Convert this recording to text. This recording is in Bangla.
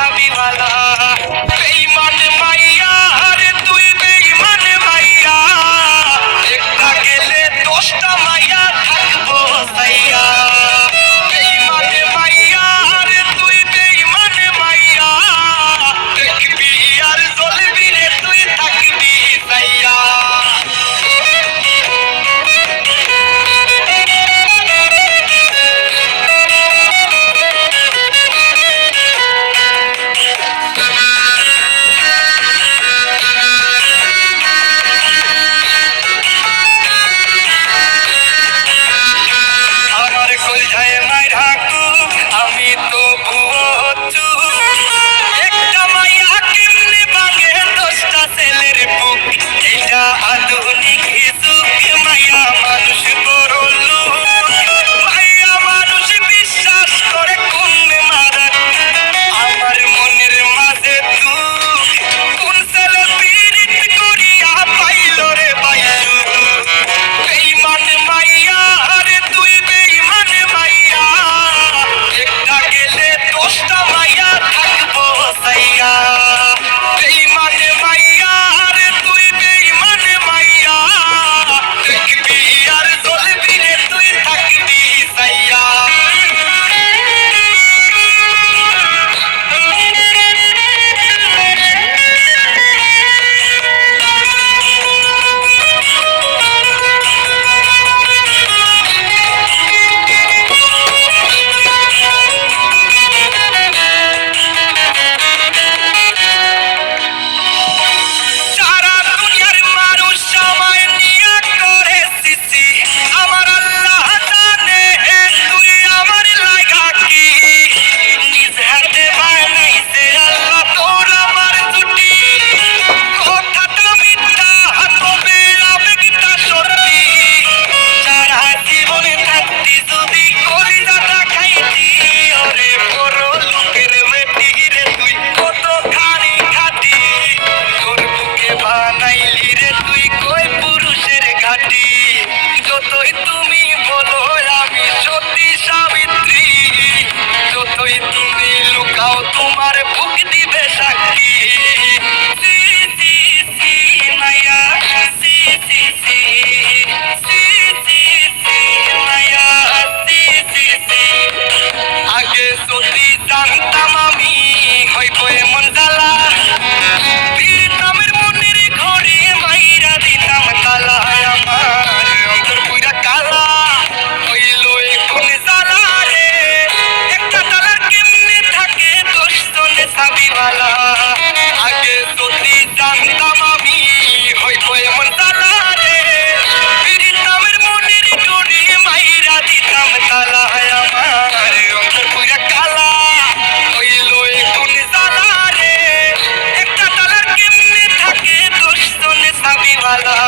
সাবিওয়ালা বেঈমান মাইয়া রে তুই বেঈমান মাইয়া একটা গেলে 10টা মাইয়া থাকবো সাইয়া বেঈমান মাইয়া রে তুই বেঈমান মাইয়া দেখবি আর জ্বলবি রে তুই থাকবি সাইয়া আমি তো ভুয়ো একটা মাইয়া কেমনে ভাঙে 10টা ছেলের বুক এটা আধুনিক যুগ মাইয়া মানুষ বড় লোক মাইয়া মানুষ বিশ্বাস করে কোন মারা আমার মনের মাঝে দুঃখ কোন ছেলে পীড়িত করিয়া পাইল রে বাইসু বেঈমান মাইয়া রে তুই বেঈমান মাইয়া একটা গেলে 10টা মাইয়া থাকবো সাইয়া বেঈমান মাইয়া রে তুই বেঈমান মাইয়া দেখবি আর জ্বলবি রে তুই থাকবি সাইয়া সারা দুনিয়ার মানুষ সবাই নিয়ে করে সিসি আমার আল্লাহ জানে তুই আমার লাগা কি নিজ হাতে বানাইছে আল্লাহ তোর আমার জুটি কথাটা মিথ্যা তবে আবেগটা সত্যি সারা জীবনে থাকতি যদি কলিজাটা খাইতি ওরে বড় লোকের বেটি রে তুই কতখানি খাটি তোর বুকে বানাইলি রে তুই কই পুরুষের ঘাটি যতই তুমি বলো আমি সতী সাবিত্রী যতই তুমি লুকাও তোমার বুক দিবে সাক্ষী সি সি সি মায়া সি সি সি সি সি সি মায়া সি সি সি আগে যদি জানতাম আমি হইব এমন জ্বালা দিতামের মনের ঘরে মাইরা দিতাম তালা আমার অন্তর পুরা কালা হইল এখন জ্বালা রে একটা তালার কেমনে থাকে 10 জনে সাবিওয়ালা আগে যদি জানতাম আমি হইব এমন জ্বালা রে দিতামের মনের ঘরে মাইরা দিতাম তালা আমার অন্তর পুরা কালা হইল এখন জ্বালা রে একটা তালার কেমনে থাকে 10 জনে সাবিওয়ালা